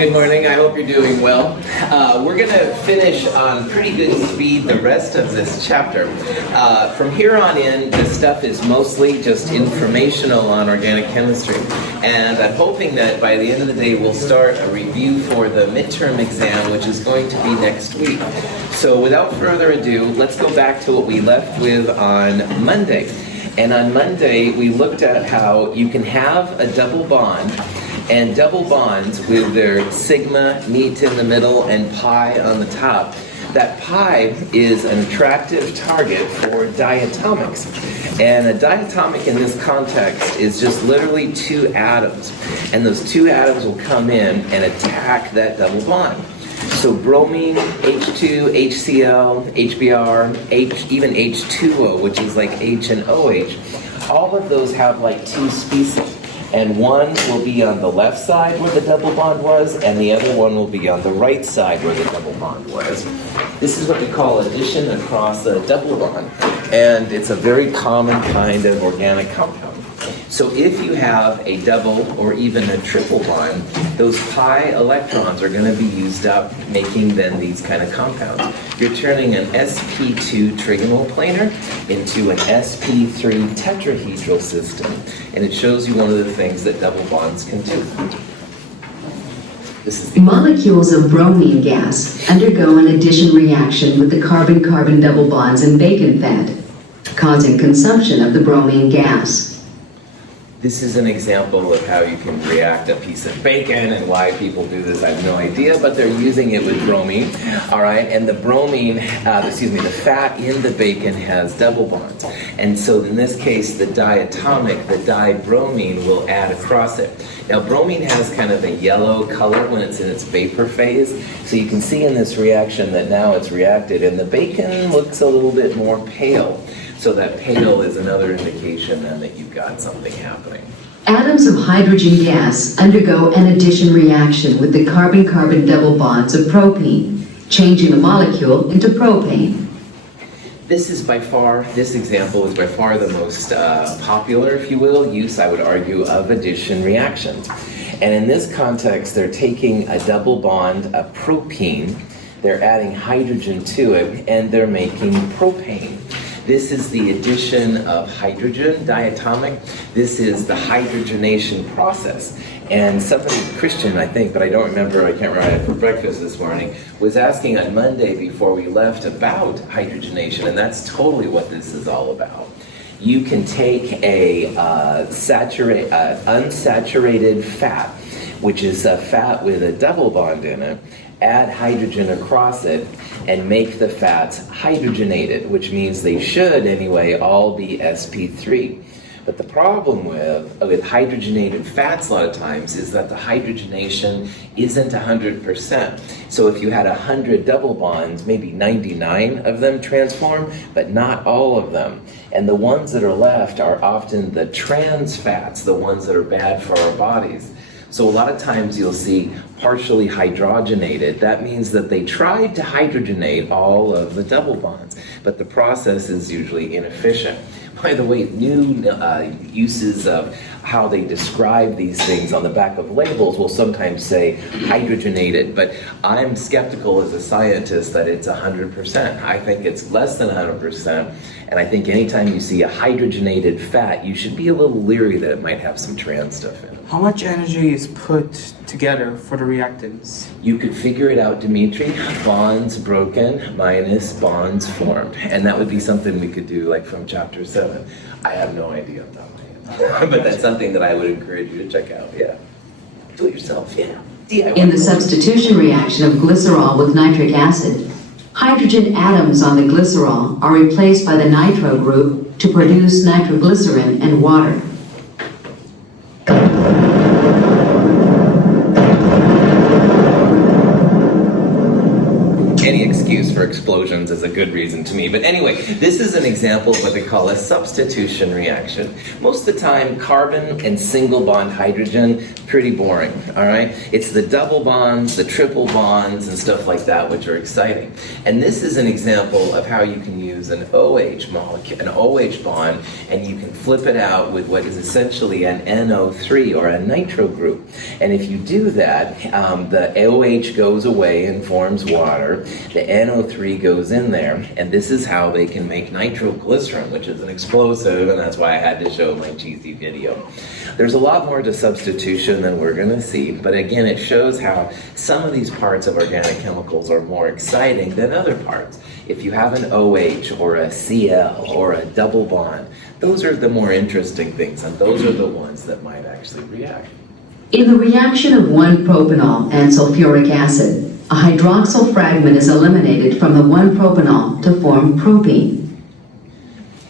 Good morning. I hope you're doing well. We're going to finish on pretty good speed the rest of this chapter. From here on in, this stuff is mostly just informational on organic chemistry. And I'm hoping that by the end of the day, we'll start a review for the midterm exam, which is going to be next week. So without further ado, let's go back to what we left with on Monday. And on Monday, we looked at how you can have a double bond, and double bonds with their sigma, neat in the middle, and pi on the top. That pi is an attractive target for diatomics. And a diatomic in this context is just literally two atoms. And those two atoms will come in and attack that double bond. So bromine, H2, HCl, HBr, even H2O, which is like H and OH, all of those have like two species. And one will be on the left side where the double bond was, and the other one will be on the right side where the double bond was. This is what we call addition across a double bond, and it's a very common kind of organic compound. So if you have a double or even a triple bond, those pi electrons are going to be used up, making then these kind of compounds. You're turning an sp2 trigonal planar into an sp3 tetrahedral system, and it shows you one of the things that double bonds can do. This is the molecules of bromine gas undergo an addition reaction with the carbon-carbon double bonds in bacon fat, causing consumption of the bromine gas. This is an example of how you can react a piece of bacon, and why people do this, I have no idea, but they're using it with bromine, all right? And the bromine, the fat in the bacon has double bonds. And so in this case, the diatomic, the dibromine, will add across it. Now, bromine has kind of a yellow color when it's in its vapor phase, so you can see in this reaction that now it's reacted, and the bacon looks a little bit more pale. So that pale is another indication then that you've got something happening. Atoms of hydrogen gas undergo an addition reaction with the carbon-carbon double bonds of propene, changing the molecule into propane. This example is by far the most popular, if you will, use, I would argue, of addition reactions. And in this context, they're taking a double bond of propene, they're adding hydrogen to it, and they're making propane. This is the addition of hydrogen, diatomic. This is the hydrogenation process. And somebody, Christian, I think, but I don't remember, I can't remember, I had for breakfast this morning, was asking on Monday before we left about hydrogenation, and that's totally what this is all about. You can take a unsaturated fat, which is a fat with a double bond in it, add hydrogen across it, and make the fats hydrogenated, which means they should, anyway, all be sp3. But the problem with hydrogenated fats a lot of times is that the hydrogenation isn't 100%. So if you had 100 double bonds, maybe 99 of them transform, but not all of them. And the ones that are left are often the trans fats, the ones that are bad for our bodies. So a lot of times you'll see partially hydrogenated. That means that they tried to hydrogenate all of the double bonds, but the process is usually inefficient. By the way, new uses of how they describe these things on the back of labels will sometimes say hydrogenated, but I'm skeptical as a scientist that it's 100%. I think it's less than 100%, and I think anytime you see a hydrogenated fat, you should be a little leery that it might have some trans stuff in it. How much energy is put together for the reactants? You could figure it out, Dimitri. Bonds broken minus bonds formed. And that would be something we could do like from chapter 7. I have no idea on top of my head. But that's something that I would encourage you to check out, yeah. Do it yourself, yeah. DIY. In the substitution reaction of glycerol with nitric acid, hydrogen atoms on the glycerol are replaced by the nitro group to produce nitroglycerin and water. Any excuse for for explosions is a good reason to me. But anyway, this is an example of what they call a substitution reaction. Most of the time, carbon and single bond hydrogen, pretty boring, all right? It's the double bonds, the triple bonds, and stuff like that, which are exciting. And this is an example of how you can use an OH molecule, an OH bond, and you can flip it out with what is essentially an NO3 or a nitro group. And if you do that, the OH goes away and forms water. The NO3 goes in there, and this is how they can make nitroglycerin, which is an explosive, and that's why I had to show my cheesy video. There's a lot more to substitution than we're going to see, but again, it shows how some of these parts of organic chemicals are more exciting than other parts. If you have an OH or a Cl or a double bond, those are the more interesting things, and those are the ones that might actually react. In the reaction of 1-propanol and sulfuric acid, a hydroxyl fragment is eliminated from the 1-propanol to form propene.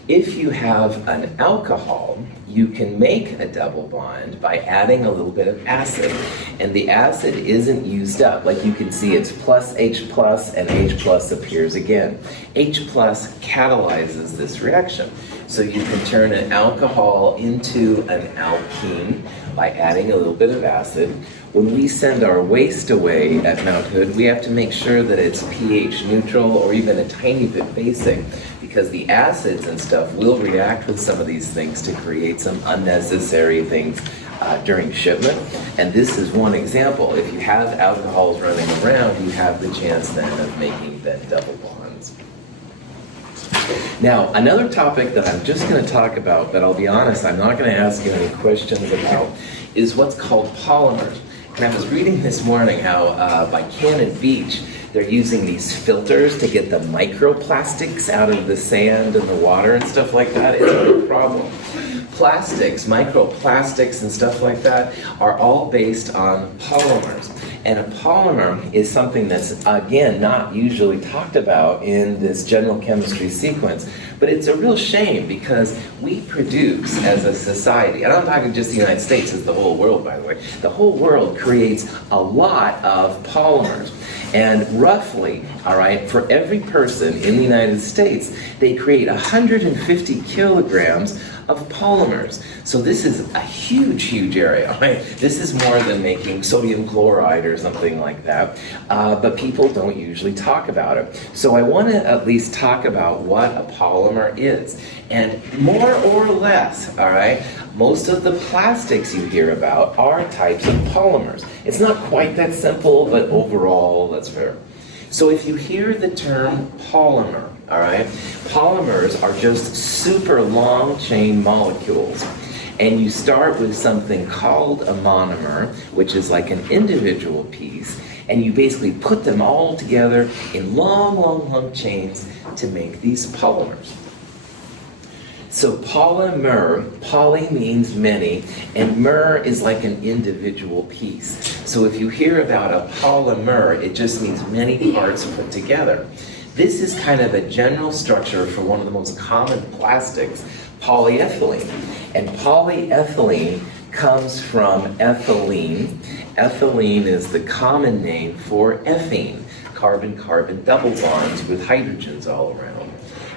If you have an alcohol, you can make a double bond by adding a little bit of acid, and the acid isn't used up. Like you can see, it's plus H plus, and H plus appears again. H plus catalyzes this reaction. So you can turn an alcohol into an alkene by adding a little bit of acid. When we send our waste away at Mount Hood, we have to make sure that it's pH neutral or even a tiny bit basic, because the acids and stuff will react with some of these things to create some unnecessary things during shipment. And this is one example. If you have alcohols running around, you have the chance then of making then double bonds. Now, another topic that I'm just going to talk about, but I'll be honest, I'm not going to ask you any questions about, is what's called polymers. And I was reading this morning how by Cannon Beach, they're using these filters to get the microplastics out of the sand and the water and stuff like that. It's a real problem. Plastics, microplastics and stuff like that are all based on polymers. And a polymer is something that's, again, not usually talked about in this general chemistry sequence, but it's a real shame because we produce as a society, and I'm talking just the United States, it's the whole world, by the way, the whole world creates a lot of polymers. And roughly, all right, for every person in the United States, they create 150 kilograms of polymers. So this is a huge, huge area, right? This is more than making sodium chloride or something like that, but people don't usually talk about it. So I want to at least talk about what a polymer is. And more or less, all right, most of the plastics you hear about are types of polymers. It's not quite that simple, but overall, that's fair. So if you hear the term polymer, all right, polymers are just super long chain molecules. And you start with something called a monomer, which is like an individual piece, and you basically put them all together in long, long, long chains to make these polymers. So polymer, poly means many, and mer is like an individual piece. So if you hear about a polymer, it just means many parts put together. This is kind of a general structure for one of the most common plastics, polyethylene. And polyethylene comes from ethylene. Ethylene is the common name for ethene, carbon-carbon double bonds with hydrogens all around.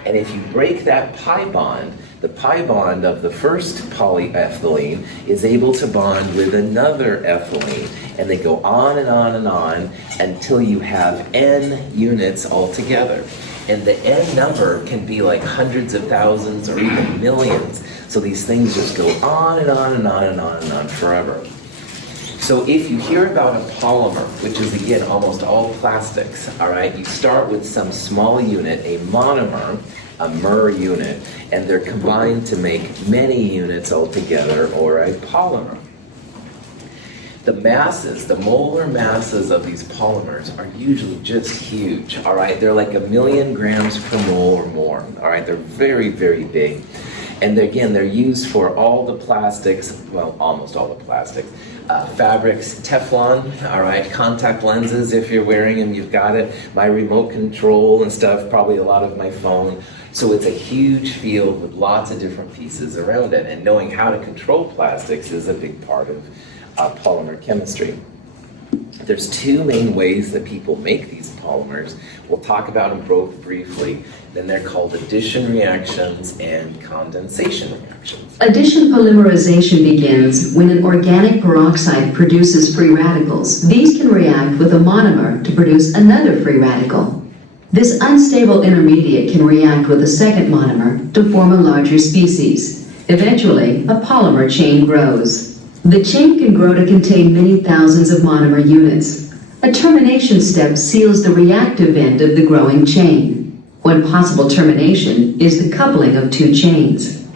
And if you break that pi bond, the pi bond of the first polyethylene is able to bond with another ethylene. And they go on and on and on until you have N units altogether. And the N number can be like hundreds of thousands or even millions. So these things just go on and on and on and on and on forever. So if you hear about a polymer, which is again almost all plastics, all right, you start with some small unit, a monomer, a mer unit, and they're combined to make many units altogether, or a polymer. The masses, the molar masses of these polymers are usually just huge, all right? They're like 1,000,000 grams per mole or more, all right? They're very, very big. And again, they're used for all the plastics, well, almost all the plastics. Fabrics, Teflon, all right, contact lenses, if you're wearing them, you've got it. My remote control and stuff, probably a lot of my phone. So it's a huge field with lots of different pieces around it. And knowing how to control plastics is a big part of polymer chemistry. There's two main ways that people make these polymers. We'll talk about them both briefly. Then they're called addition reactions and condensation reactions. Addition polymerization begins when an organic peroxide produces free radicals. These can react with a monomer to produce another free radical. This unstable intermediate can react with a second monomer to form a larger species. Eventually, a polymer chain grows. The chain can grow to contain many thousands of monomer units. A termination step seals the reactive end of the growing chain. One possible termination is the coupling of two chains.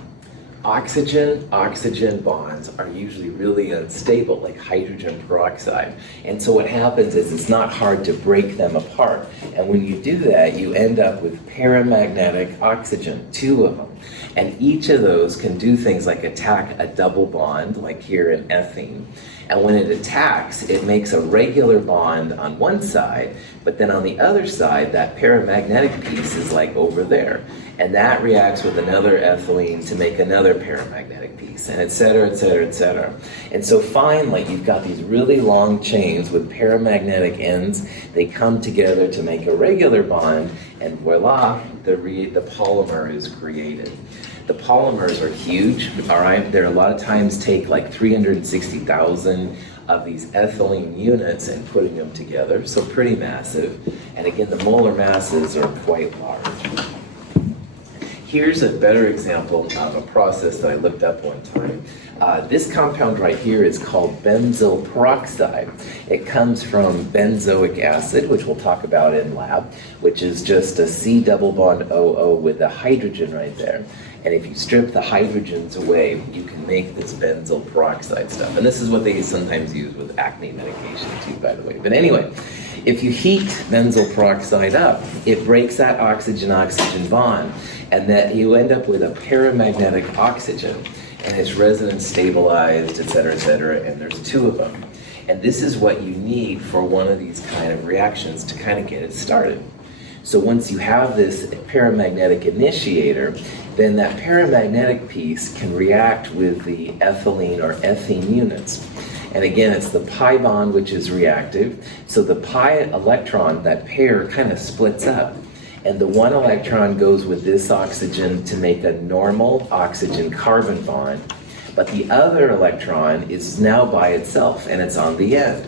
Oxygen-oxygen bonds are usually really unstable, like hydrogen peroxide. And so what happens is it's not hard to break them apart. And when you do that, you end up with paramagnetic oxygen, two of them. And each of those can do things like attack a double bond, like here in ethene. And when it attacks, it makes a regular bond on one side, but then on the other side, that paramagnetic piece is like over there. And that reacts with another ethylene to make another paramagnetic piece, and et cetera, et cetera, et cetera. And so finally, you've got these really long chains with paramagnetic ends. They come together to make a regular bond, and voila, the polymer is created. The polymers are huge, all right? They're a lot of times take like 360,000 of these ethylene units and putting them together, so pretty massive. And again, the molar masses are quite large. Here's a better example of a process that I looked up one time. This compound right here is called benzyl peroxide. It comes from benzoic acid, which we'll talk about in lab, which is just a C double bond OO with a hydrogen right there. And if you strip the hydrogens away, you can make this benzyl peroxide stuff. And this is what they sometimes use with acne medication too, by the way. But anyway, if you heat benzyl peroxide up, it breaks that oxygen-oxygen bond, and that you end up with a paramagnetic oxygen, and it's resonance stabilized, et cetera, and there's two of them. And this is what you need for one of these kind of reactions to kind of get it started. So once you have this paramagnetic initiator, then that paramagnetic piece can react with the ethylene or ethene units. And again, it's the pi bond which is reactive. So the pi electron, that pair, kind of splits up. And the one electron goes with this oxygen to make a normal oxygen-carbon bond. But the other electron is now by itself, and it's on the end.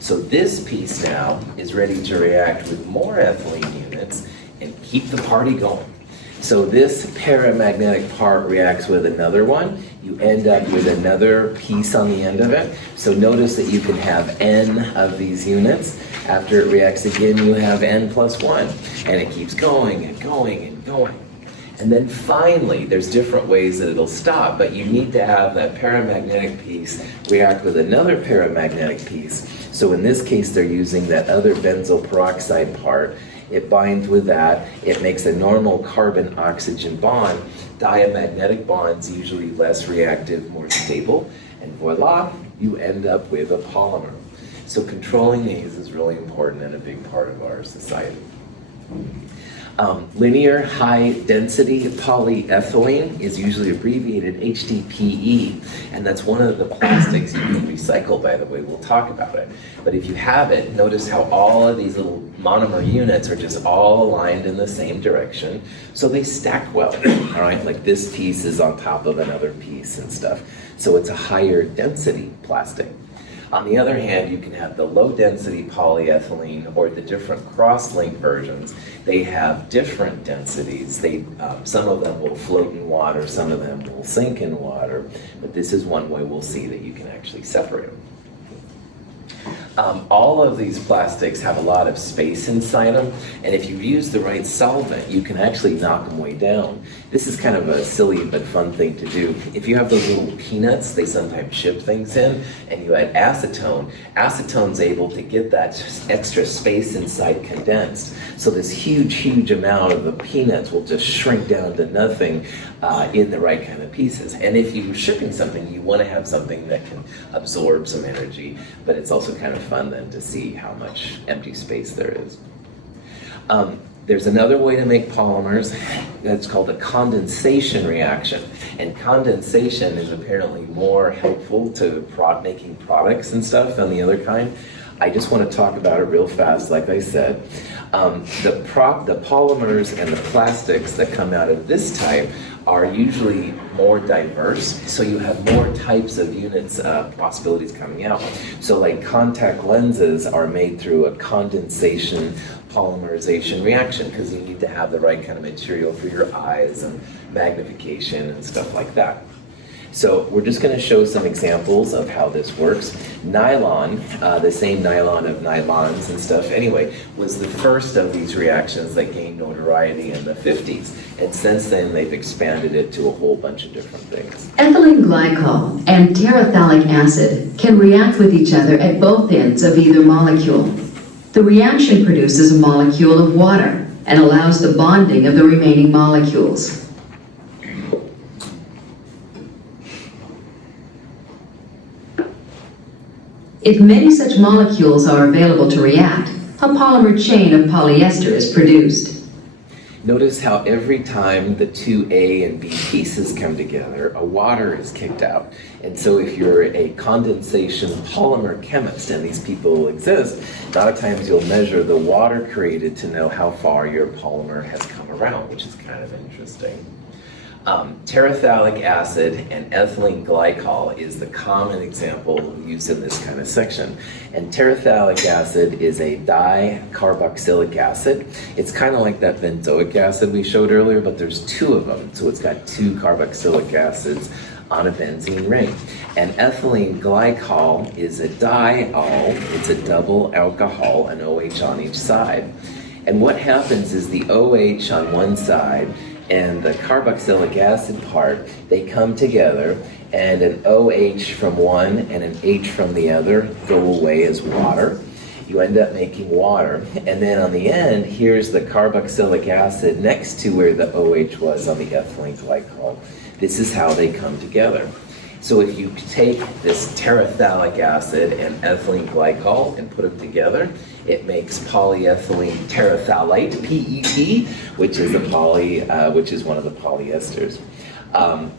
So this piece now is ready to react with more ethylene units and keep the party going. So this paramagnetic part reacts with another one. You end up with another piece on the end of it. So notice that you can have N of these units. After it reacts again, you have N plus 1. And it keeps going and going and going. And then finally, there's different ways that it'll stop, but you need to have that paramagnetic piece react with another paramagnetic piece. So in this case, they're using that other benzyl peroxide part. It binds with that. It makes a normal carbon-oxygen bond. Diamagnetic bonds, usually less reactive, more stable. And voila, you end up with a polymer. So controlling these is really important and a big part of our society. Linear high-density polyethylene is usually abbreviated HDPE, and that's one of the plastics you can recycle, by the way. We'll talk about it. But if you have it, notice how all of these little monomer units are just all aligned in the same direction, so they stack well, all right? Like this piece is on top of another piece and stuff. So it's a higher density plastic. On the other hand, you can have the low-density polyethylene or the different cross-link versions. They have different densities. Some of them will float in water, some of them will sink in water, but this is one way we'll see that you can actually separate them. All of these plastics have a lot of space inside them, and if you use the right solvent, you can actually knock them way down. This is kind of a silly but fun thing to do. If you have those little peanuts, they sometimes ship things in, and you add acetone, acetone's able to get that extra space inside condensed. So this huge amount of the peanuts will just shrink down to nothing in the right kind of pieces. And if you're shipping something, you want to have something that can absorb some energy, but it's also kind of fun then to see how much empty space there is. There's another way to make polymers that's called a condensation reaction. And condensation is apparently more helpful to making products and stuff than the other kind. I just want to talk about it real fast, like I said. The polymers and the plastics that come out of this type are usually more diverse, so you have more types of units, possibilities coming out. So like contact lenses are made through a condensation polymerization reaction because you need to have the right kind of material for your eyes and magnification and stuff like that. So we're just going to show some examples of how this works. Nylon, the same nylon of nylons and stuff, anyway, was the first of these reactions that gained notoriety in the 50s. And since then, they've expanded it to a whole bunch of different things. Ethylene glycol and terephthalic acid can react with each other at both ends of either molecule. The reaction produces a molecule of water and allows the bonding of the remaining molecules. If many such molecules are available to react, a polymer chain of polyester is produced. Notice how every time the two A and B pieces come together, a water is kicked out. And so if you're a condensation polymer chemist, and these people exist, a lot of times you'll measure the water created to know how far your polymer has come around, which is kind of interesting. Terephthalic acid and ethylene glycol is the common example used in this kind of section. And terephthalic acid is a dicarboxylic acid. It's kind of like that benzoic acid we showed earlier, but there's two of them. So it's got two carboxylic acids on a benzene ring. And ethylene glycol is a diol. It's a double alcohol, an OH on each side. And what happens is the OH on one side and the carboxylic acid part, they come together, and an OH from one and an H from the other go away as water. You end up making water, and then on the end, here's the carboxylic acid next to where the OH was on the ethylene glycol. This is how they come together. So if you take this terephthalic acid and ethylene glycol and put them together, it makes polyethylene terephthalate, PET, which is which is one of the polyesters.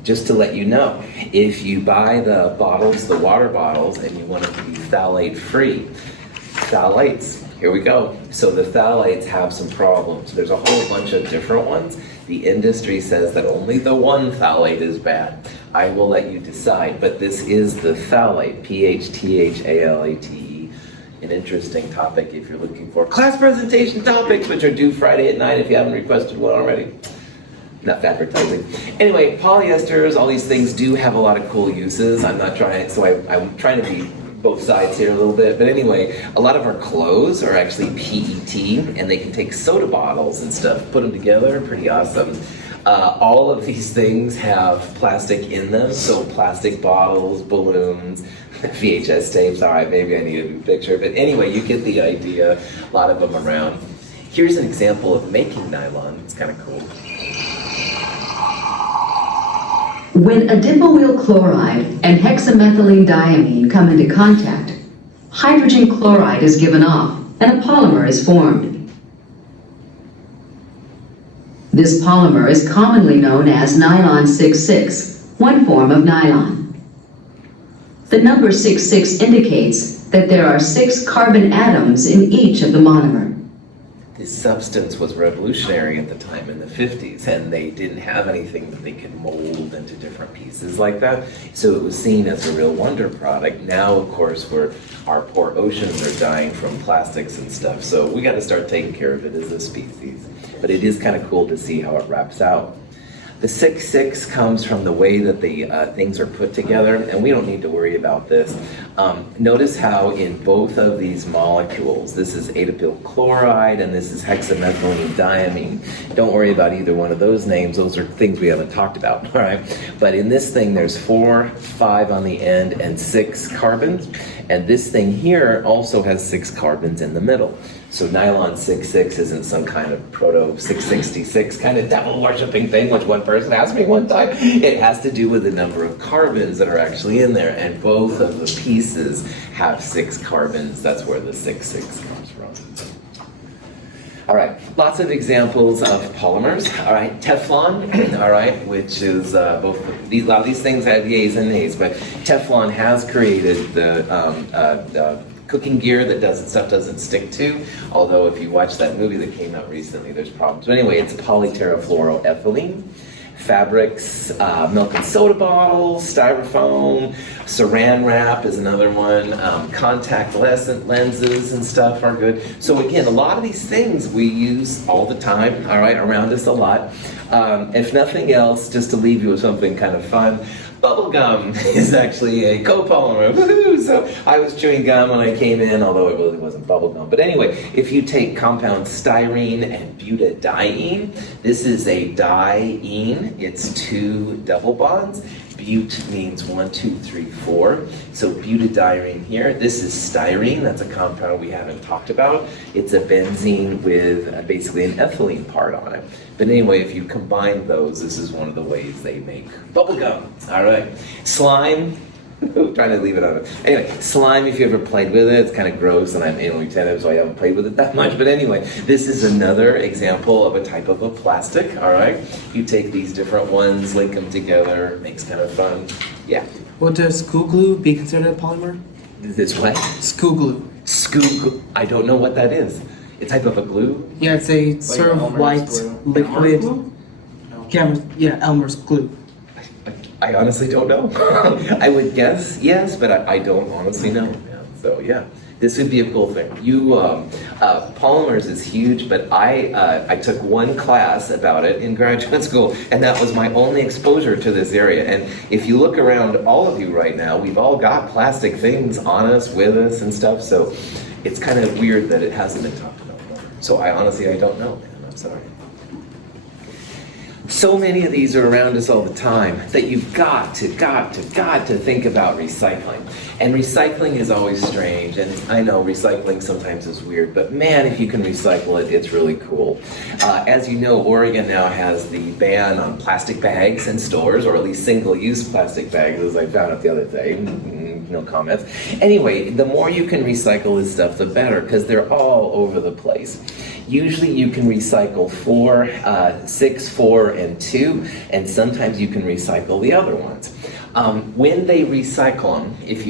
Just to let you know, if you buy the bottles, the water bottles, and you want them to be phthalate-free, phthalates, here we go. So the phthalates have some problems. There's a whole bunch of different ones. The industry says that only the one phthalate is bad. I will let you decide, but this is the phthalate, PHTHALATE. An interesting topic if you're looking for class presentation topics, which are due Friday at 9 if you haven't requested one already. Enough advertising. Anyway, polyesters, all these things do have a lot of cool uses. I'm trying to be both sides here a little bit, but anyway, a lot of our clothes are actually PET, and they can take soda bottles and stuff, put them together, pretty awesome. All of these things have plastic in them, so plastic bottles, balloons, VHS tapes. All right, maybe I need a new picture, but anyway, you get the idea. A lot of them around. Here's an example of making nylon. It's kind of cool. When adipoyl chloride and hexamethylene diamine come into contact, hydrogen chloride is given off and a polymer is formed. This polymer is commonly known as nylon 6,6, one form of nylon. The number 6,6 indicates that there are 6 carbon atoms in each of the monomer. This substance was revolutionary at the time in the 50s, and they didn't have anything that they could mold into different pieces like that, so it was seen as a real wonder product. Now, of course, our poor oceans are dying from plastics and stuff, so we got to start taking care of it as a species. But it is kind of cool to see how it wraps out. The 6,6 comes from the way that the things are put together, and we don't need to worry about this. Notice how in both of these molecules, this is adipoyl chloride and this is hexamethylene diamine. Don't worry about either one of those names. Those are things we haven't talked about, all right? But in this thing, there's 4, 5 on the end and 6 carbons. And this thing here also has 6 carbons in the middle. So nylon 6,6 isn't some kind of proto-666 kind of devil-worshipping thing, which one person asked me one time. It has to do with the number of carbons that are actually in there, and both of the pieces have 6 carbons. That's where the 6,6 comes from. All right, lots of examples of polymers. All right, Teflon, all right, which is a lot of these things have yays and nays, but Teflon has created the cooking gear that stuff doesn't stick to. Although if you watch that movie that came out recently, there's problems. But anyway, it's polyterafluoroethylene. Fabrics, milk and soda bottles, styrofoam, saran wrap is another one, contact lenses and stuff are good. So again, a lot of these things we use all the time, all right, around us a lot. If nothing else, just to leave you with something kind of fun, Bubblegum is actually a copolymer. Woohoo! So I was chewing gum when I came in, although it really wasn't bubblegum. But anyway, if you take compound styrene and butadiene, this is a diene. It's 2 double bonds. But means 1, 2, 3, 4. So butadiene here. This is styrene. That's a compound we haven't talked about. It's a benzene with basically an ethylene part on it. But anyway, if you combine those, this is one of the ways they make bubblegum. All right. Slime. I'm trying to leave it on. Anyway, slime, if you ever played with it, it's kind of gross, and I'm anal retentive, so I haven't played with it that much. But anyway, this is another example of a type of a plastic, all right? You take these different ones, link them together, makes kind of fun. Yeah. Well, does school glue be considered a polymer? This what? School glue. School glue. I don't know what that is. A type of a glue? Yeah, it's a sort of white liquid. Yeah, Elmer's glue. I honestly don't know. I would guess yes, but I don't honestly know. Yeah. So yeah, this would be a cool thing. Polymers is huge, but I took one class about it in graduate school, and that was my only exposure to this area. And if you look around all of you right now, we've all got plastic things on us, with us, and stuff. So it's kind of weird that it hasn't been talked about more. So I don't know, man. I'm sorry. So many of these are around us all the time that you've got to think about recycling. And recycling is always strange, and I know recycling sometimes is weird, but man, if you can recycle it, it's really cool. As you know, Oregon now has the ban on plastic bags in stores, or at least single-use plastic bags, as I found out the other day. No comments. Anyway, the more you can recycle this stuff, the better, because they're all over the place. Usually you can recycle 4, 6, 4, and 2, and sometimes you can recycle the other ones. When they recycle them, if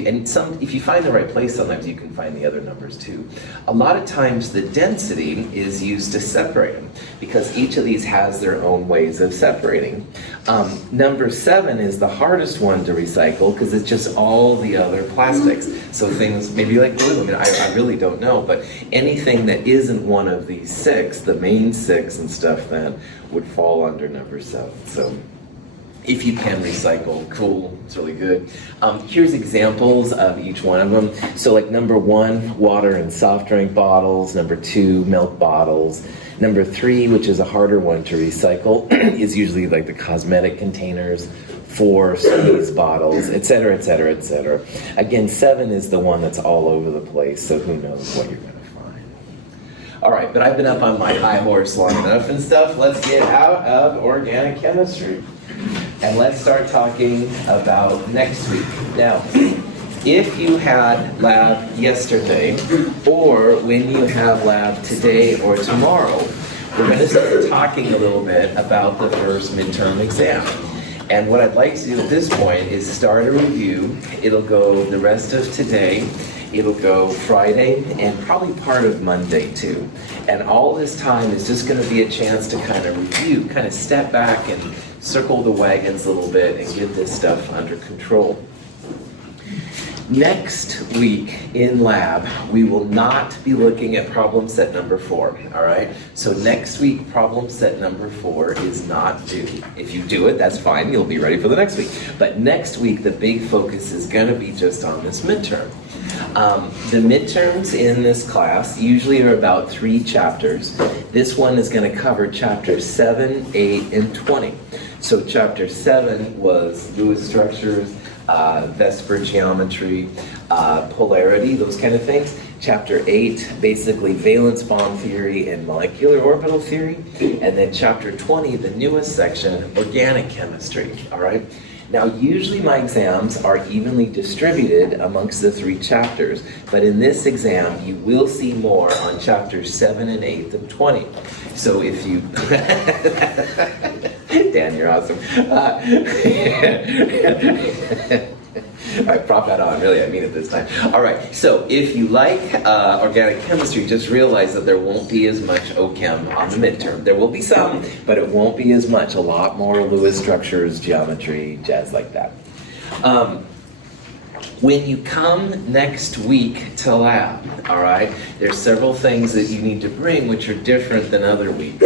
you find the right place, sometimes you can find the other numbers too. A lot of times the density is used to separate them, because each of these has their own ways of separating. Number 7 is the hardest one to recycle because it's just all the other plastics. So things maybe like glue. I mean, I really don't know, but anything that isn't one of these 6, the main 6 and stuff, then would fall under number 7. So if you can recycle, cool, it's really good. Here's examples of each one of them. So like number 1, water and soft drink bottles. Number 2, milk bottles. Number 3, which is a harder one to recycle, is usually like the cosmetic containers. 4, squeeze bottles, etc., etc., etc. Again, 7 is the one that's all over the place, so who knows what you're gonna find. All right, but I've been up on my high horse long enough and stuff. Let's get out of organic chemistry. And let's start talking about next week. Now, if you had lab yesterday, or when you have lab today or tomorrow, we're going to start talking a little bit about the first midterm exam. And what I'd like to do at this point is start a review. It'll go the rest of today. It'll go Friday and probably part of Monday too. And all this time is just going to be a chance to kind of review, kind of step back and circle the wagons a little bit and get this stuff under control. Next week in lab, we will not be looking at problem set number 4, all right? So next week, problem set number 4 is not due. If you do it, that's fine, you'll be ready for the next week. But next week, the big focus is gonna be just on this midterm. The midterms in this class usually are about 3 chapters. This one is gonna cover chapters 7, 8, and 20. So chapter 7 was Lewis structures, Vesper geometry, polarity, those kind of things. Chapter 8, basically valence bond theory and molecular orbital theory. And then chapter 20, the newest section, organic chemistry, all right? Now, usually my exams are evenly distributed amongst the 3 chapters, but in this exam, you will see more on chapters 7 and 8 than 20. So if you... Dan, you're awesome. right, prop that on, really, I mean it this time. All right, so if you like organic chemistry, just realize that there won't be as much OChem on the midterm. There will be some, but it won't be as much. A lot more Lewis structures, geometry, jazz like that. When you come next week to lab, all right, there's several things that you need to bring which are different than other weeks.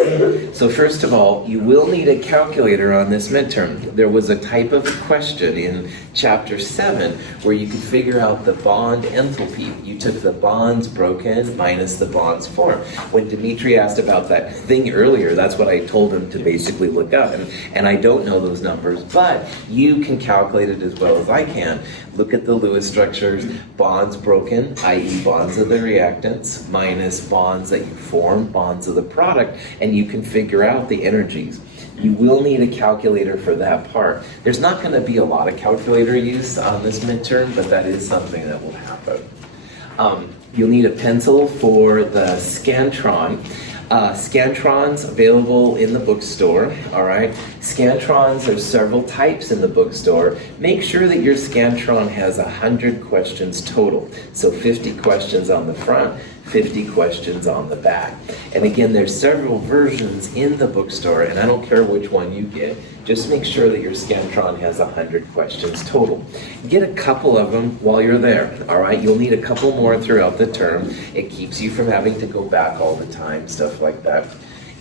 So first of all, you will need a calculator on this midterm. There was a type of question in chapter 7 where you could figure out the bond enthalpy. You took the bonds broken minus the bonds formed. When Dimitri asked about that thing earlier, that's what I told him to basically look up. And I don't know those numbers, but you can calculate it as well as I can. Look at the Lewis structures, bonds broken, i.e. bonds of the reactants, minus bonds that you form, bonds of the product, and you can figure out the energies. You will need a calculator for that part. There's not going to be a lot of calculator use on this midterm, but that is something that will happen. You'll need a pencil for the Scantron. Scantrons available in the bookstore, all right? Scantrons, there's several types in the bookstore. Make sure that your Scantron has 100 questions total. So 50 questions on the front, 50 questions on the back. And again, there's several versions in the bookstore, and I don't care which one you get. Just make sure that your Scantron has 100 questions total. Get a couple of them while you're there, all right? You'll need a couple more throughout the term. It keeps you from having to go back all the time, stuff like that.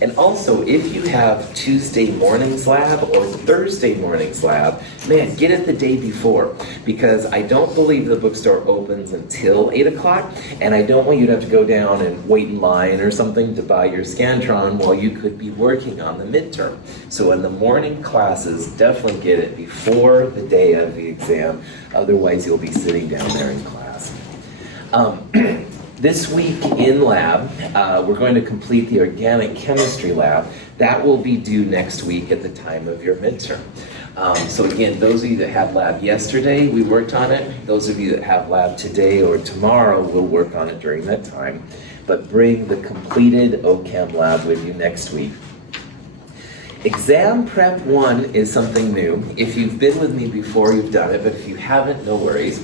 And also, if you have Tuesday mornings lab or Thursday mornings lab, man, get it the day before, because I don't believe the bookstore opens until 8 o'clock, and I don't want you to have to go down and wait in line or something to buy your Scantron while you could be working on the midterm. So in the morning classes, definitely get it before the day of the exam, otherwise you'll be sitting down there in class. This week in lab, we're going to complete the organic chemistry lab. That will be due next week at the time of your midterm. So again, those of you that had lab yesterday, we worked on it. Those of you that have lab today or tomorrow, will work on it during that time. But bring the completed OChem lab with you next week. Exam Prep 1 is something new. If you've been with me before, you've done it, but if you haven't, no worries.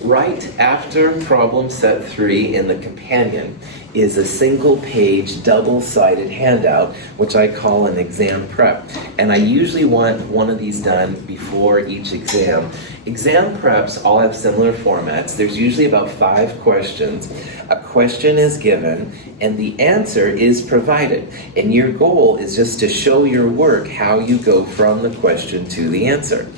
Right after problem set 3 in the companion is a single-page, double-sided handout, which I call an exam prep. And I usually want one of these done before each exam. Exam preps all have similar formats. There's usually about 5 questions. A question is given, and the answer is provided. And your goal is just to show your work how you go from the question to the answer.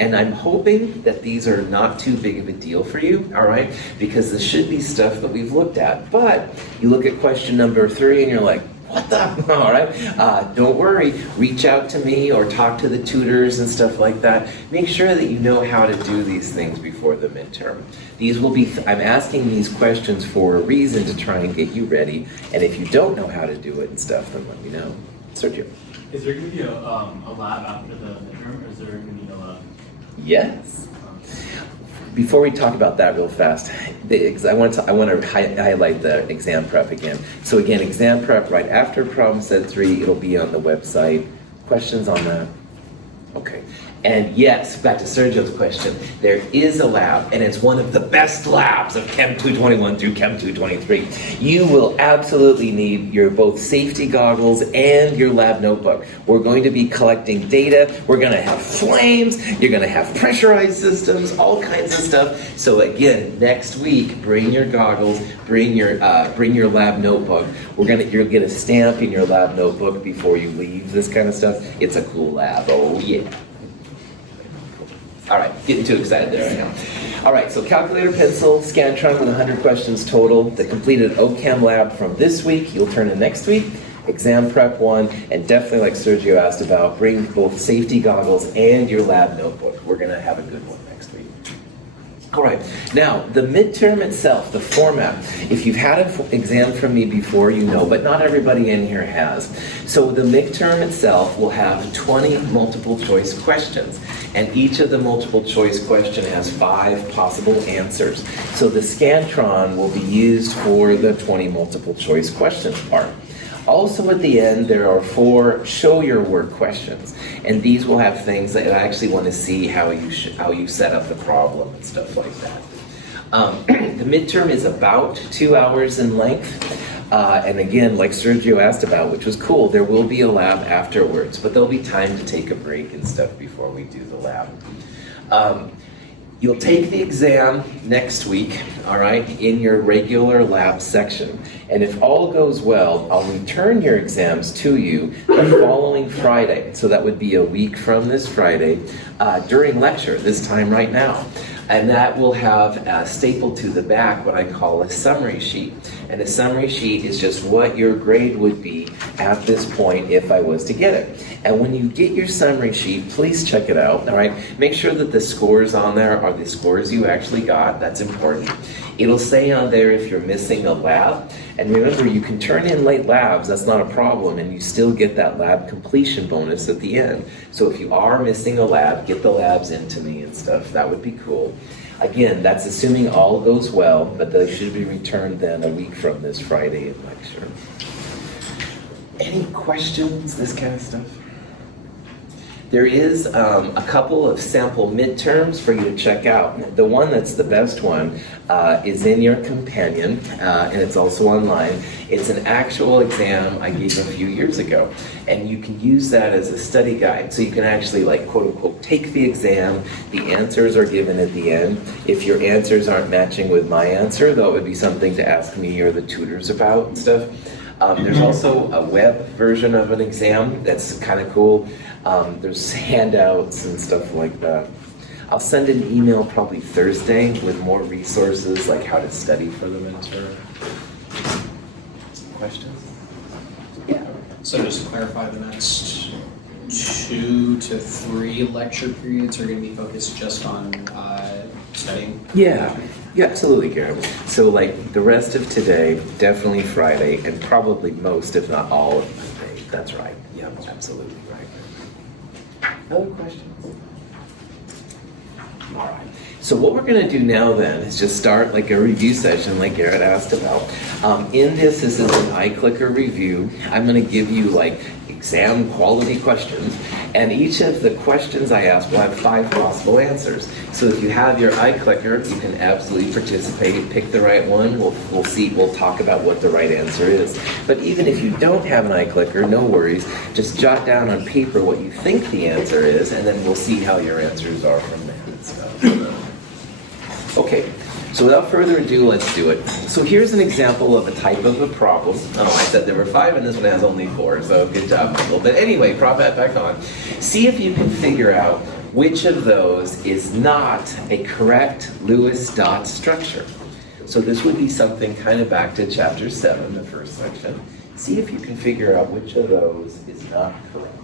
And I'm hoping that these are not too big of a deal for you, all right? Because this should be stuff that we've looked at. But you look at question number 3 and you're like, what the? All right, don't worry. Reach out to me or talk to the tutors and stuff like that. Make sure that you know how to do these things before the midterm. These will be, I'm asking these questions for a reason to try and get you ready. And if you don't know how to do it and stuff, then let me know. Sergio. Is there going to be a lab after the midterm, or is there going to be a lab? Yes. Before we talk about that real fast, I want to highlight the exam prep again. So again, exam prep right after problem set 3, it'll be on the website. Questions on that? Okay. And yes, back to Sergio's question, there is a lab, and it's one of the best labs of Chem 221 through Chem 223. You will absolutely need your both safety goggles and your lab notebook. We're going to be collecting data. We're going to have flames. You're going to have pressurized systems, all kinds of stuff. So again, next week, bring your goggles, bring your lab notebook. You'll get a stamp in your lab notebook before you leave. This kind of stuff. It's a cool lab. Oh yeah. All right, getting too excited there right now. All right, so calculator, pencil, Scantron with 100 questions total. The completed OChem lab from this week, you'll turn in next week. Exam prep 1, and definitely like Sergio asked about, bring both safety goggles and your lab notebook. We're gonna have a good one next week. All right, now the midterm itself, the format. If you've had an exam from me before, you know, but not everybody in here has. So the midterm itself will have 20 multiple choice questions, and each of the multiple choice question has 5 possible answers. So the Scantron will be used for the 20 multiple choice questions part. Also at the end, there are 4 show your work questions. And these will have things that I actually want to see how you set up the problem and stuff like that. The midterm is about 2 hours in length. And again, like Sergio asked about, which was cool, there will be a lab afterwards, but there'll be time to take a break and stuff before we do the lab. You'll take the exam next week, all right, in your regular lab section. And if all goes well, I'll return your exams to you the following Friday. So that would be a week from this Friday during lecture, this time right now. And that will have stapled to the back what I call a summary sheet. And a summary sheet is just what your grade would be at this point if I was to get it. And when you get your summary sheet, please check it out, all right? Make sure that the scores on there are the scores you actually got. That's important. It'll say on there if you're missing a lab. And remember, you can turn in late labs, that's not a problem, and you still get that lab completion bonus at the end. So if you are missing a lab, get the labs into me and stuff. That would be cool. Again, that's assuming all goes well, but they should be returned then a week from this Friday in lecture. Any questions, this kind of stuff? There is a couple of sample midterms for you to check out. The one that's the best one is in your companion, and it's also online. It's an actual exam I gave a few years ago, and you can use that as a study guide. So you can actually, like, quote unquote, take the exam. The answers are given at the end. If your answers aren't matching with my answer, that would be something to ask me or the tutors about and stuff. There's also a web version of an exam that's kind of cool. There's handouts and stuff like that. I'll send an email probably Thursday with more resources like how to study for the midterm. Questions? Yeah. So just to clarify, the next 2 to 3 lecture periods are going to be focused just on studying? Yeah, absolutely, Garrett. So like the rest of today, definitely Friday, and probably most, if not all of Monday. That's right. Yeah, absolutely right. Other questions? All right. So what we're going to do now then is just start like a review session like Garrett asked about. In this is an iClicker review. I'm going to give you like exam quality questions, and each of the questions I ask will have 5 possible answers. So if you have your iClicker, you can absolutely participate, pick the right one. We'll talk about what the right answer is. But even if you don't have an iClicker, no worries. Just jot down on paper what you think the answer is, and then we'll see how your answers are from there. Okay, so without further ado, let's do it. So here's an example of a type of a problem. Oh, I said there were 5 and this one has only 4, so good job, Michael. But anyway, prop that back on. See if you can figure out which of those is not a correct Lewis dot structure. So this would be something kind of back to chapter 7, the first section. See if you can figure out which of those is not correct.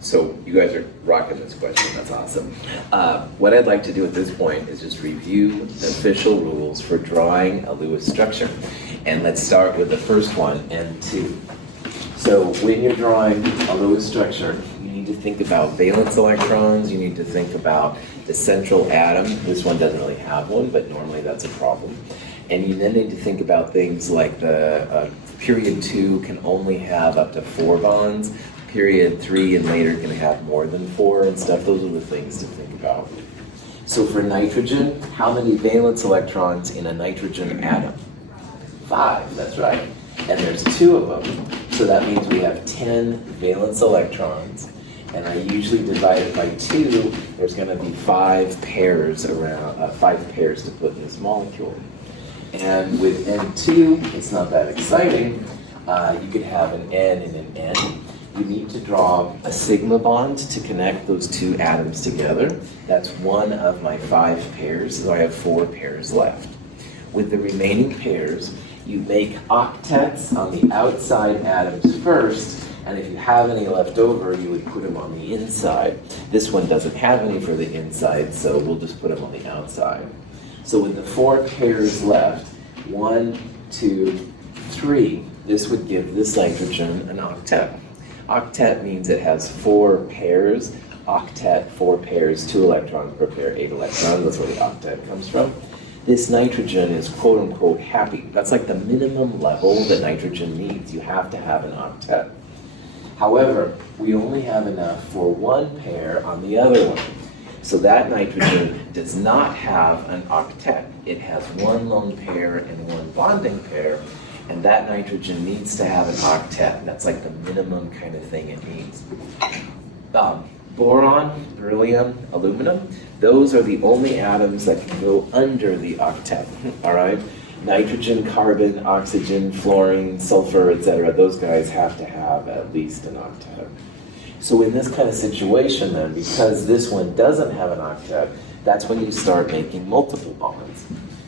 So you guys are rocking this question, that's awesome. What I'd like to do at this point is just review the official rules for drawing a Lewis structure. And let's start with the first one, N2. So when you're drawing a Lewis structure, you need to think about valence electrons, you need to think about the central atom. This one doesn't really have one, but normally that's a problem. And you then need to think about things like the period 2 can only have up to 4 bonds. Period 3 and later can have more than 4 and stuff. Those are the things to think about. So for nitrogen, how many valence electrons in a nitrogen atom? 5, that's right. And there's 2 of them. So that means we have 10 valence electrons. And I usually divide it by 2. There's going to be 5 pairs around, 5 pairs to put in this molecule. And with N2, it's not that exciting. You could have an N and an N. You need to draw a sigma bond to connect those 2 atoms together. That's one of my 5 pairs, so I have 4 pairs left. With the remaining pairs, you make octets on the outside atoms first, and if you have any left over, you would put them on the inside. This one doesn't have any for the inside, so we'll just put them on the outside. So with the 4 pairs left, 1, 2, 3, this would give this nitrogen an octet. Octet means it has 4 pairs. Octet, 4 pairs, 2 electrons per pair, 8 electrons. That's where the octet comes from. This nitrogen is quote unquote happy. That's like the minimum level that nitrogen needs. You have to have an octet. However, we only have enough for 1 pair on the other one. So that nitrogen does not have an octet. It has 1 lone pair and 1 bonding pair. And that nitrogen needs to have an octet. That's like the minimum kind of thing it needs. Boron, beryllium, aluminum, those are the only atoms that can go under the octet, all right? Nitrogen, carbon, oxygen, fluorine, sulfur, etc., those guys have to have at least an octet. So in this kind of situation then, because this one doesn't have an octet, that's when you start making multiple bonds.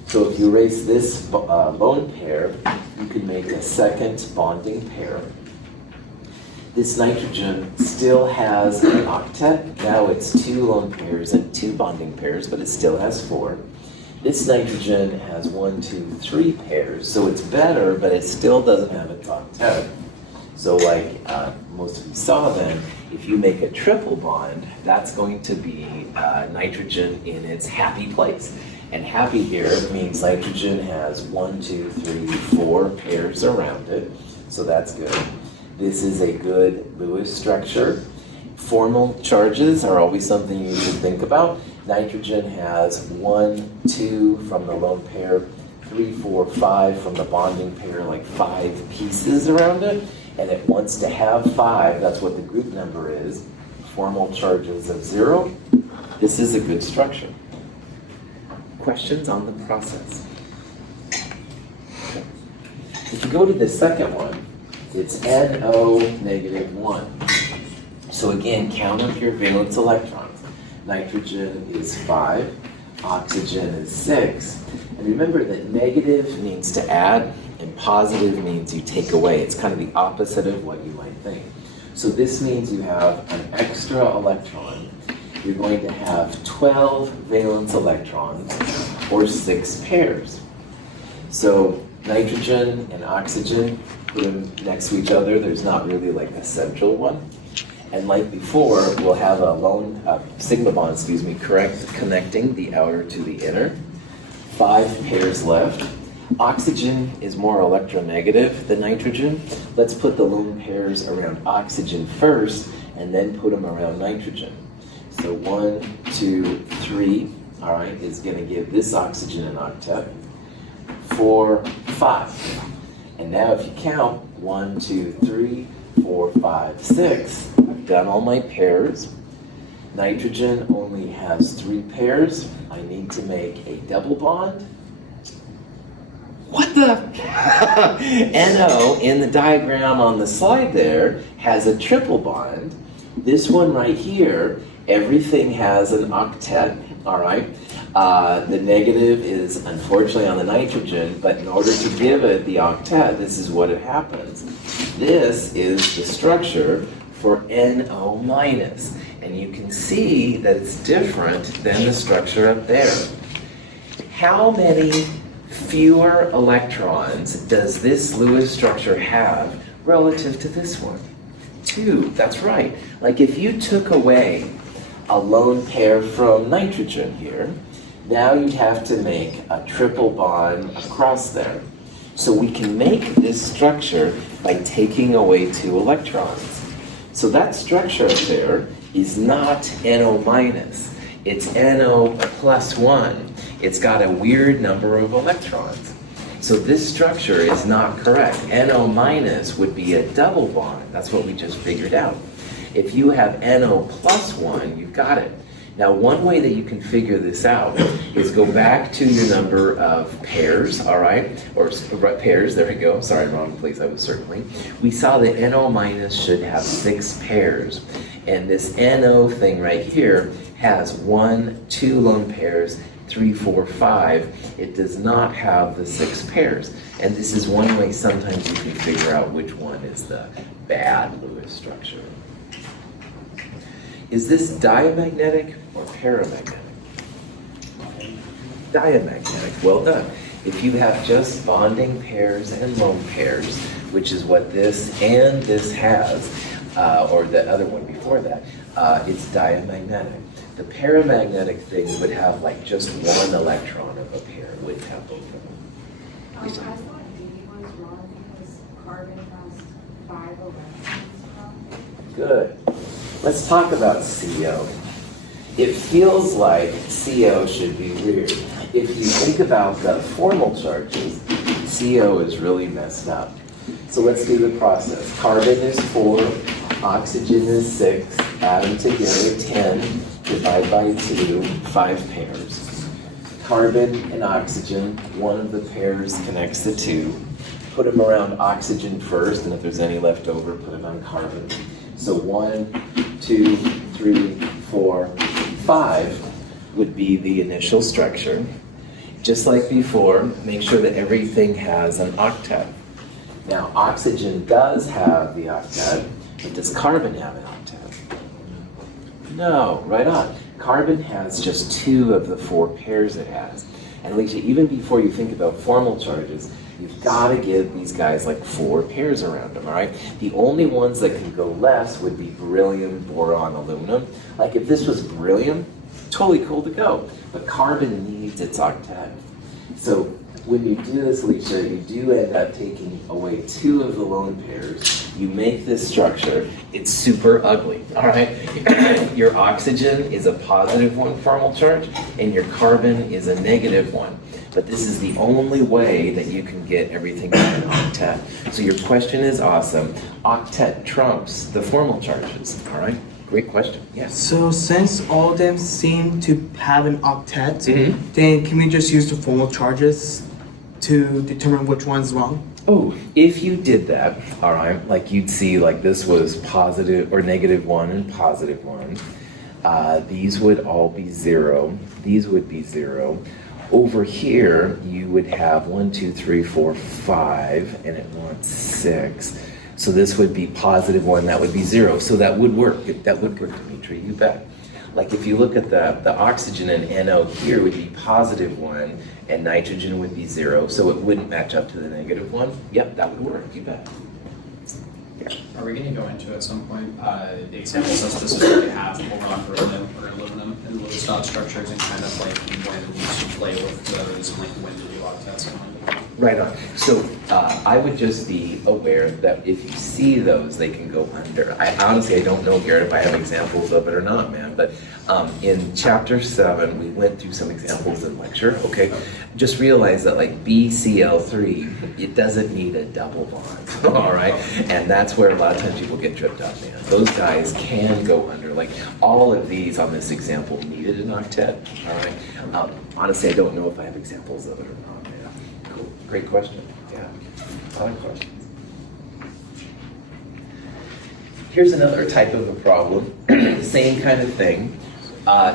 So if you erase this lone pair, you can make a second bonding pair. This nitrogen still has an octet. Now it's 2 lone pairs and 2 bonding pairs, but it still has 4. This nitrogen has 1, 2, 3 pairs, so it's better, but it still doesn't have an octet. So like most of you saw then, if you make a triple bond, that's going to be nitrogen in its happy place. And happy here means nitrogen has 1, 2, 3, 4 pairs around it, so that's good. This is a good Lewis structure. Formal charges are always something you should think about. Nitrogen has 1, 2 from the lone pair, 3, 4, 5 from the bonding pair, like 5 pieces around it, and it wants to have 5, that's what the group number is. Formal charges of 0. This is a good structure. Questions on the process? Okay. If you go to the second one, it's NO negative 1. So again, count up your valence electrons. Nitrogen is 5, oxygen is 6. And remember that negative means to add, and positive means you take away. It's kind of the opposite of what you might think. So this means you have an extra electron. You're going to have 12 valence electrons, or 6 pairs. So nitrogen and oxygen, put them next to each other. There's not really like a central one. And like before, we'll have a sigma bond, connecting the outer to the inner. 5 pairs left. Oxygen is more electronegative than nitrogen. Let's put the lone pairs around oxygen first, and then put them around nitrogen. So 1, 2, 3, all right, is going to give this oxygen an octet. 4, 5. And now if you count, 1, 2, 3, 4, 5, 6. I've done all my pairs. Nitrogen only has 3 pairs. I need to make a double bond. What the? NO in the diagram on the slide there has a triple bond. This one right here, everything has an octet, all right? The negative is unfortunately on the nitrogen, but in order to give it the octet, this is what it happens. This is the structure for NO minus, and you can see that it's different than the structure up there. How many fewer electrons does this Lewis structure have relative to this one? 2, that's right. Like if you took away a lone pair from nitrogen here, Now you'd have to make a triple bond across there. So we can make this structure by taking away 2 electrons. So that structure up there is not NO minus, it's NO plus 1. It's got a weird number of electrons. So this structure is not correct. NO minus would be a double bond. That's what we just figured out. If you have NO plus 1, you've got it. Now, one way that you can figure this out is go back to your number of pairs, all right? Or pairs, there we go. Sorry, wrong place, I was circling. We saw that NO minus should have 6 pairs. And this NO thing right here has 1, 2 lone pairs, 3, 4, 5. It does not have the 6 pairs. And this is one way sometimes you can figure out which one is the bad Lewis structure. Is this diamagnetic or paramagnetic? Diamagnetic, well done. If you have just bonding pairs and lone pairs, which is what this and this has, or the other one before that, it's diamagnetic. The paramagnetic thing would have like just 1 electron of a pair, it wouldn't have both of them. I thought B was wrong because carbon has 5 electrons. Good. Let's talk about CO. It feels like CO should be weird. If you think about the formal charges, CO is really messed up. So let's do the process. Carbon is 4, oxygen is 6, add them together, 10, divide by 2, 5 pairs. Carbon and oxygen, one of the pairs connects the 2. Put them around oxygen first, and if there's any left over, put it on carbon. So 1, 2, 3, 4, 5 would be the initial structure. Just like before, make sure that everything has an octet. Now, oxygen does have the octet, but does carbon have an octet? No, right on. Carbon has just 2 of the 4 pairs it has. And Alicia, even before you think about formal charges, you've got to give these guys like 4 pairs around them, all right? The only ones that can go less would be beryllium, boron, aluminum. Like if this was beryllium, totally cool to go. But carbon needs its octet. So when you do this, Alicia, you do end up taking away 2 of the lone pairs. You make this structure. It's super ugly, all right? Your oxygen is a positive 1 formal charge, and your carbon is a negative 1. But this is the only way that you can get everything in an octet. So your question is awesome. Octet trumps the formal charges, all right? Great question, yes. So since all of them seem to have an octet, then can we just use the formal charges to determine which one's wrong? Oh, if you did that, all right, like you'd see like this was positive or negative 1 and positive 1. These would all be 0. These would be 0. Over here, you would have 1, 2, 3, 4, 5, and it wants 6. So this would be positive 1, that would be 0. So that would work. That would work, Dimitri, you bet. Like if you look at the oxygen and NO here would be positive 1, and nitrogen would be 0, so it wouldn't match up to the negative 1. Yep, that would work, you bet. Are we going to go into at some point the examples of specifically have boron, beryllium, or aluminum in Lewis dot structures and kind of like when to play with those and like when to do octets and when to do. Right on. So I would just be aware that if you see those, they can go under. I honestly don't know, Garrett, if I have examples of it or not, man. But in chapter 7, we went through some examples in lecture. Okay, just realize that like BCl3, it doesn't need a double bond. All right, and that's where a lot of times people get tripped up, man. Those guys can go under. Like all of these on this example needed an octet. All right. Honestly, I don't know if I have examples of it or not, man. Cool. Great question. Yeah. A lot of questions. Here's another type of a problem. Same kind of thing.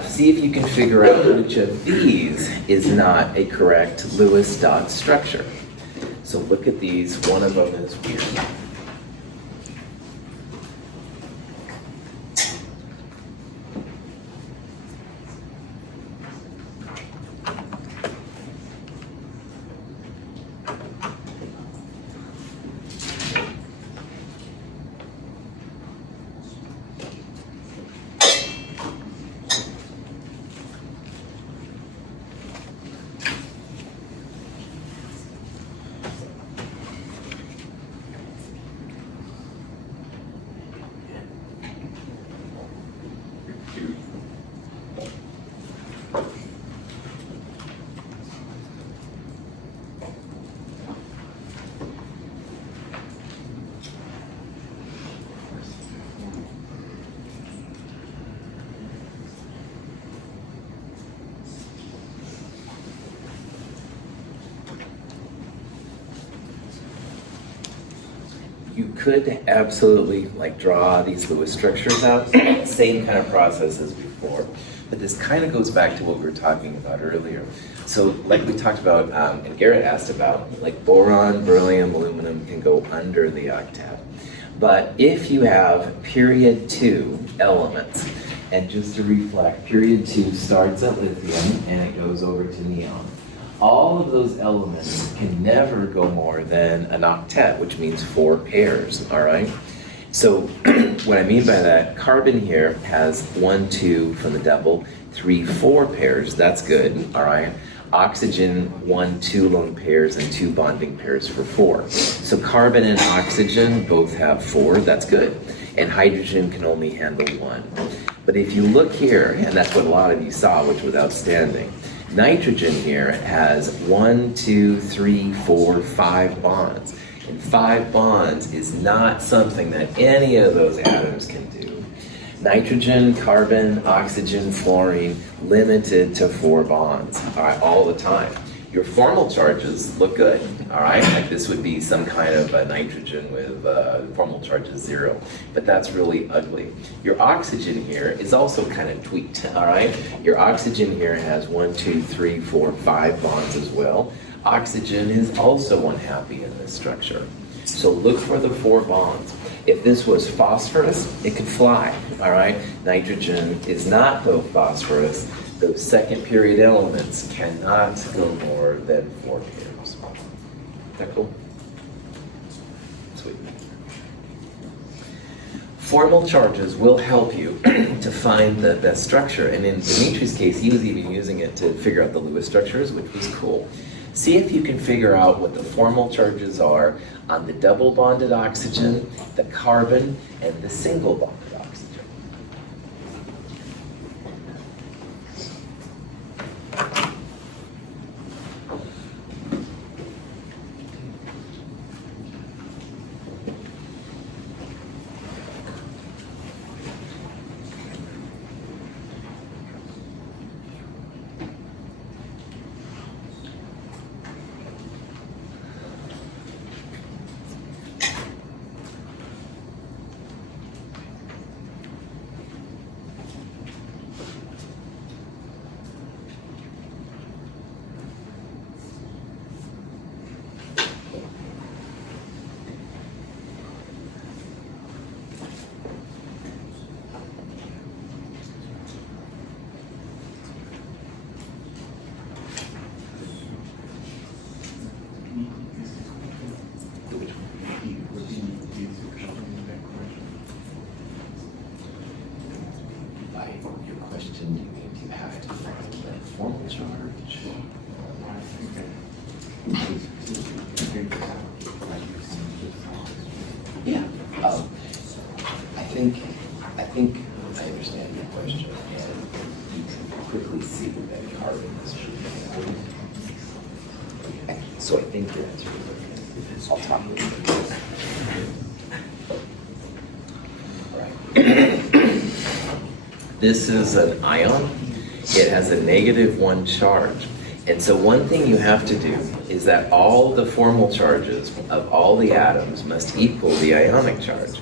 See if you can figure out which of these is not a correct Lewis dot structure. So look at these. One of them is weird. You could absolutely like draw these Lewis structures out, same kind of process as before. But this kind of goes back to what we were talking about earlier. So like we talked about, and Garrett asked about, like boron, beryllium, aluminum can go under the octet. But if you have period 2 elements, and just to reflect, period 2 starts at lithium and it goes over to neon. All of those elements can never go more than an octet, which means 4 pairs, all right? So what I mean by that, carbon here has 1, 2 from the double, 3, 4 pairs, that's good, all right? Oxygen, 1, 2 lone pairs and 2 bonding pairs for 4. So carbon and oxygen both have 4, that's good. And hydrogen can only handle 1. But if you look here, and that's what a lot of you saw, which was outstanding, nitrogen here has 1, 2, 3, 4, 5 bonds. And 5 bonds is not something that any of those atoms can do. Nitrogen, carbon, oxygen, fluorine, limited to 4 bonds, all right, all the time. Your formal charges look good, all right? Like this would be some kind of a nitrogen with formal charges 0, but that's really ugly. Your oxygen here is also kind of tweaked, all right? Your oxygen here has 1, 2, 3, 4, 5 bonds as well. Oxygen is also unhappy in this structure. So look for the 4 bonds. If this was phosphorus, it could fly, all right? Nitrogen is not though phosphorus. Those second period elements cannot go more than 4 pairs. Is that cool? Sweet. Formal charges will help you to find the best structure. And in Dimitri's case, he was even using it to figure out the Lewis structures, which was cool. See if you can figure out what the formal charges are on the double bonded oxygen, the carbon, and the single bonded oxygen. Yeah, I think I understand your question, and you can quickly see that carbon is true. So I think your answer is okay. I'll talk with you. All right. This is an ion. It has a -1 charge. And so one thing you have to do is that all the formal charges of all the atoms must equal the ionic charge.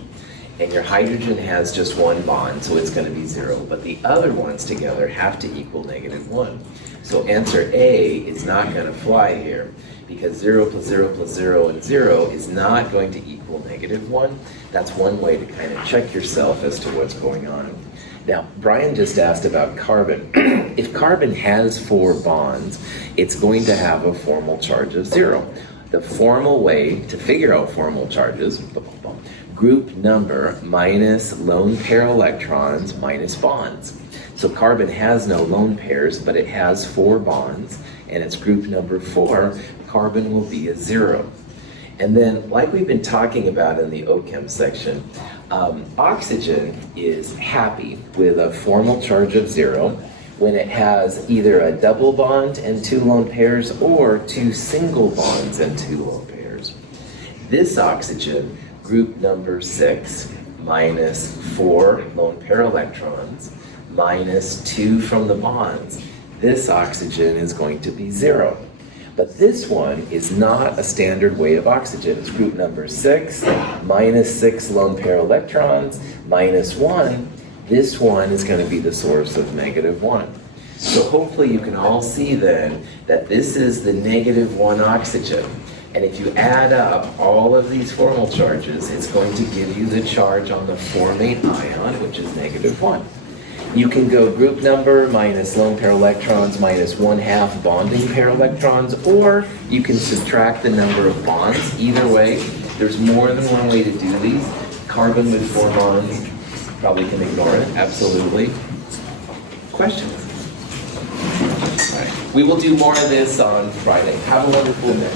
And your hydrogen has just 1 bond, so it's going to be 0. But the other ones together have to equal -1. So answer A is not going to fly here, because 0 plus 0 plus 0 and 0 is not going to equal -1. That's one way to kind of check yourself as to what's going on. Now, Brian just asked about carbon. If carbon has 4 bonds, it's going to have a formal charge of 0. The formal way to figure out formal charges, group number minus lone pair electrons minus bonds. So carbon has no lone pairs, but it has 4 bonds, and it's group number 4, carbon will be a 0. And then, like we've been talking about in the OChem section, oxygen is happy with a formal charge of 0 when it has either a double bond and 2 lone pairs or 2 single bonds and 2 lone pairs. This oxygen, group number 6, minus 4 lone pair electrons, minus 2 from the bonds. This oxygen is going to be 0. But this one is not a standard weight of oxygen. It's group number 6, -6 lone pair electrons, -1. This one is going to be the source of -1. So hopefully you can all see then that this is the -1 oxygen. And if you add up all of these formal charges, it's going to give you the charge on the formate ion, which is -1. You can go group number minus lone pair electrons minus 1/2 bonding pair electrons, or you can subtract the number of bonds. Either way, there's more than one way to do these. Carbon with 4 bonds, probably can ignore it, absolutely. Questions? All right. We will do more of this on Friday. Have a wonderful day.